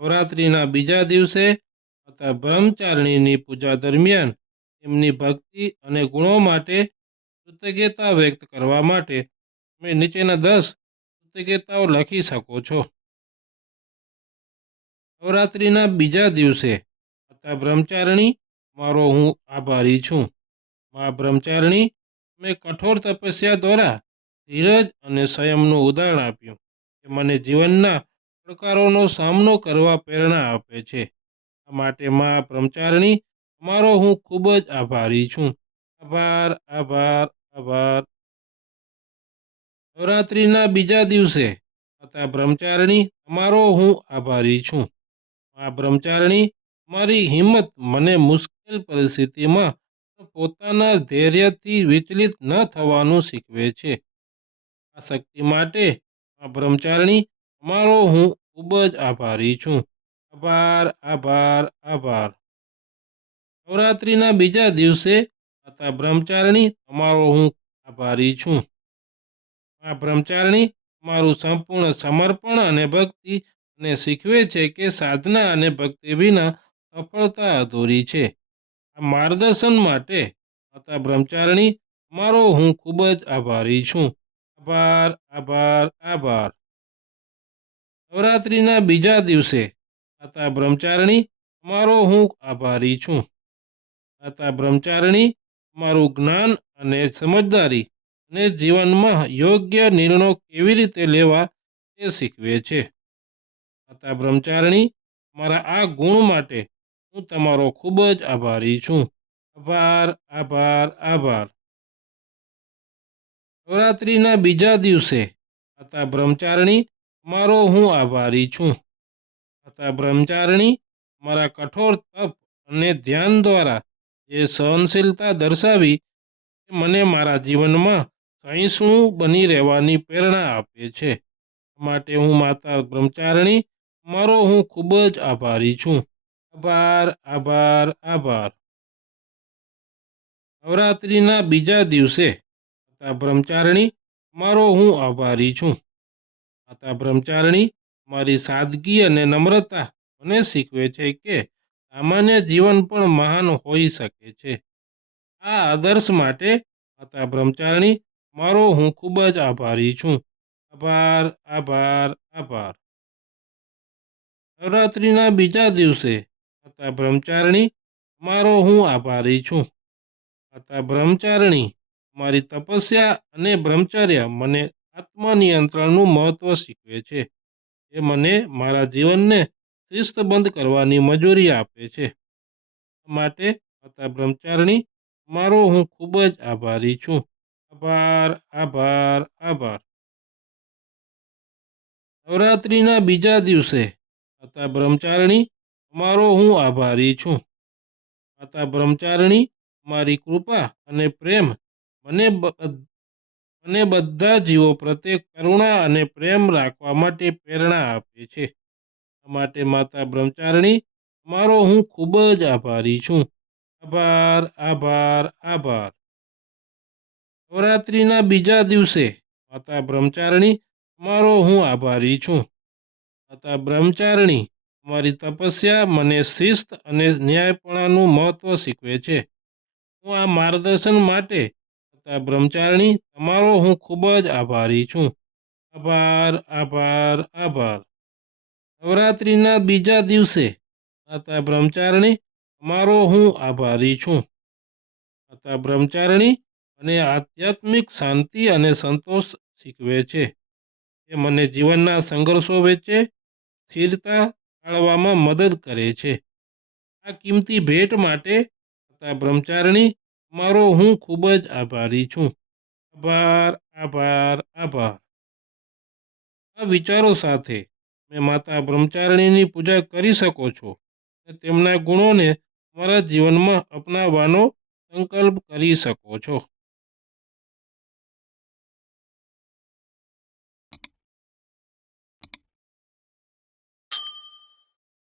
નવરાત્રિના બીજા દિવસે માતા બ્રહ્મચારિણીની પૂજા દરમિયાન એમની ભક્તિ અને ગુણો માટે કૃતજ્ઞતા વ્યક્ત કરવા માટે તમે નીચેના દસ કૃતજ્ઞતાઓ લખી શકો છો. નવરાત્રિના બીજા દિવસે માતા બ્રહ્મચારિણી, મારો હું આભારી છું. મા બ્રહ્મચારિણી, મેં કઠોર તપસ્યા દ્વારા ધીરજ અને સંયમનું ઉદાહરણ આપ્યું. એ મને જીવનના પડકારોનો સામનો કરવા પ્રેરણા આપે છે. આ માટે મા બ્રહ્મચારિણી, તમારો હું ખૂબ જ આભારી છું. આભાર આભાર આભાર. નવરાત્રિના બીજા દિવસે માતા બ્રહ્મચારિણી, તમારો હું આભારી છું. આ બ્રહ્મચારિણી, મારી હિંમત મને મુશ્કેલ પરિસ્થિતિમાં પોતાના ધૈર્યથી વિચલિત ન થવાનું શીખવે છે. આ શક્તિ માટે આ બ્રહ્મચારિણી તમારો હું ખૂબ જ આભારી છું. આભાર આભાર આભાર. નવરાત્રિના બીજા દિવસે માતા બ્રહ્મચારિણી તમારો હું આભારી છું. આ બ્રહ્મચારિણી મારું સંપૂર્ણ સમર્પણ અને ભક્તિ અને શીખવે છે કે સાધના અને ભક્તિ વિના સફળતા અધૂરી છે. આ માર્ગદર્શન માટે માતા બ્રહ્મચારિણી મારો હું ખૂબ જ આભારી છું. આભાર આભાર આભાર. નવરાત્રિના બીજા દિવસે માતા બ્રહ્મચારિણી મારો હું આભારી છું. માતા બ્રહ્મચારિણી મારું જ્ઞાન અને સમજદારી અને જીવનમાં યોગ્ય નિર્ણયો કેવી રીતે લેવા તે શીખવે છે. માતા બ્રહ્મચારિણી મારા આ ગુણ માટે હું તમારો ખૂબ જ આભારી છું. આભાર આભાર આભાર. નવરાત્રિના બીજા દિવસે માતા બ્રહ્મચારિણી મારો હું આભારી છું. માતા બ્રહ્મચારિણી, મારા કઠોર તપ અને ધ્યાન દ્વારા જે સહનશીલતા દર્શાવી મને મારા જીવનમાં સહિષ્ણુ બની રહેવાની પ્રેરણા આપે છે. માટે હું માતા બ્રહ્મચારિણી, મારો હું ખૂબ જ આભારી છું. આભાર આભાર આભાર. નવરાત્રિના બીજા દિવસે માતા બ્રહ્મચારિણી, મારો હું આભારી છું. માતા બ્રહ્મચારિણી મારી સાદગી અને નમ્રતા મને શીખવે છે કે સામાન્ય જીવન પણ મહાન હોઈ શકે છે. આ આદર્શ માટે માતા બ્રહ્મચારિણી, મારો હું ખૂબ જ આભારી છું. આભાર આભાર આભાર. નવરાત્રિના બીજા દિવસે માતા બ્રહ્મચારિણી, મારો હું આભારી છું. માતા બ્રહ્મચારિણી, મારી તપસ્યા અને બ્રહ્મચર્ય મને આત્મનિયંત્રણનું મહત્વ શીખવે છે. એ મને મારા જીવનને શિસ્તબંધ કરવાની મજૂરી આપે છે. માટે માતા બ્રહ્મચારિણી, મારો હું ખૂબ જ આભારી છું. આભાર આભાર આભાર. નવરાત્રિના બીજા દિવસે માતા બ્રહ્મચારિણી, મારો હું આભારી છું. માતા બ્રહ્મચારિણી, મારી કૃપા અને પ્રેમ મને મને બધા જીવો પ્રત્યે કરુણા અને પ્રેમ રાખવા માટે પ્રેરણા આપે છે. માટે માતા બ્રહ્મચારિણી મારો હું ખૂબ જ આભારી છું. આભાર આભાર આભાર. નવરાત્રિના બીજા દિવસે માતા બ્રહ્મચારિણી મારો હું આભારી છું. માતા બ્રહ્મચારિણી મારી તપસ્યા મને શિસ્ત અને ન્યાયપણાનું મહત્વ શીખવે છે. હું આ માર્ગદર્શન માટે માતા બ્રહ્મચારિણી, તમારો હું ખૂબ જ આભારી છું. આભાર આભાર આભાર. નવરાત્રિના બીજા દિવસે માતા બ્રહ્મચારિણી, તમારો હું આભારી છું. માતા બ્રહ્મચારિણી મને આધ્યાત્મિક શાંતિ અને સંતોષ શીખવે છે. એ મને જીવનના સંઘર્ષો વચ્ચે સ્થિરતા ટાળવામાં મદદ કરે છે. આ કિંમતી ભેટ માટે માતા બ્રહ્મચારિણી મારો હું ખૂબ જ આભારી છું. આભાર આભાર આભાર. આ વિચારો સાથે મેં માતા બ્રહ્મચારિણીની પૂજા કરી શકો છો અને તેમના ગુણોને તમારા જીવનમાં અપનાવવાનો સંકલ્પ કરી શકો છો.